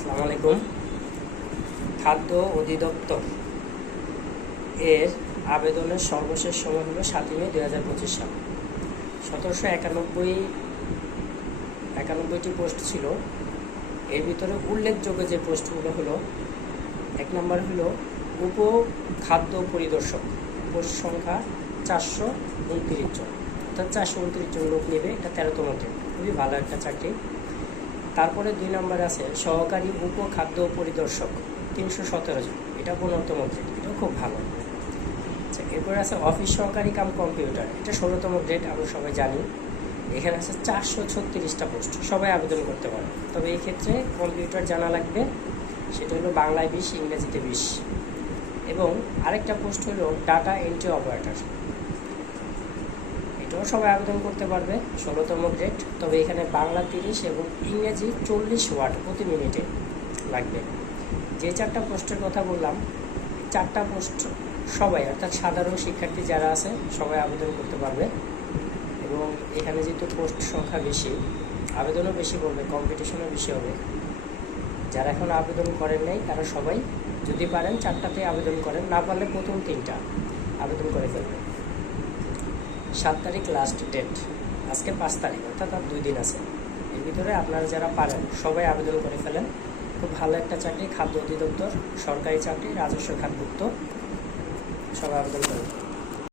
আসসালামু আলাইকুম। খাদ্য অধিদপ্তর এর আবেদনের সর্বশেষ সময় হলো 7 মে 2025 সাল। 1791টি পোস্ট ছিল। এর ভিতরে উল্লেখযোগ্য যে পোস্টগুলো হলো, 1 নম্বর হলো উপ খাদ্য পরিদর্শক, পোস্ট সংখ্যা 429 জন, অর্থাৎ 429 জন লোক নেবে। এটা 13তম গ্রেড, খুবই ভালো একটা চাকরি। তারপরে 2 নম্বরে আছে সহকারী উপ খাদ্য পরিদর্শক, 317 জন, এটা 15তম গ্রেড, এটাও খুব ভালো। আচ্ছা, এরপরে আছে অফিস সহকারী কাম কম্পিউটার, এটা 16তম গ্রেড, আমরা সবাই জানি। এখানে আছে 436টা পোস্ট, সবাই আবেদন করতে পারে, তবে এই ক্ষেত্রে কম্পিউটার জানা লাগবে, সেটা হলো বাংলায় 20, ইংরেজিতে 20। এবং আরেকটা পোস্ট হলো ডাটা এন্ট্রি অপারেটর, এটাও সবাই আবেদন করতে পারবে, 16তম গ্রেড, তবে এখানে বাংলা 30 এবং ইংরেজি 40 ওয়ার্ড প্রতি মিনিটে লাগবে। যে 4টা পোস্টের কথা বললাম, 4টা পোস্ট সবাই, অর্থাৎ সাধারণ শিক্ষার্থী যারা আছে সবাই আবেদন করতে পারবে। এবং এখানে যেহেতু পোস্ট সংখ্যা বেশি, আবেদনও বেশি করবে, কম্পিটিশনও বেশি হবে। যারা এখন আবেদন করেন নাই তারা সবাই যদি পারেন 4টাতে আবেদন করেন, না পারলে প্রথম 3টা আবেদন করে ফেলবেন। 7 তারিখ লাস্ট ডেট, আজকে 5 তারিখ, অর্থাৎ আর 2 দিন আছে। এর ভিতরে আপনারা যারা পারেন সবাই আবেদন করে ফেলেন। খুব ভালো একটা চাকরি, খাদ্য অধিদপ্তর, সরকারি চাকরি, রাজস্ব খাতভুক্ত, সবাই আবেদন করেন।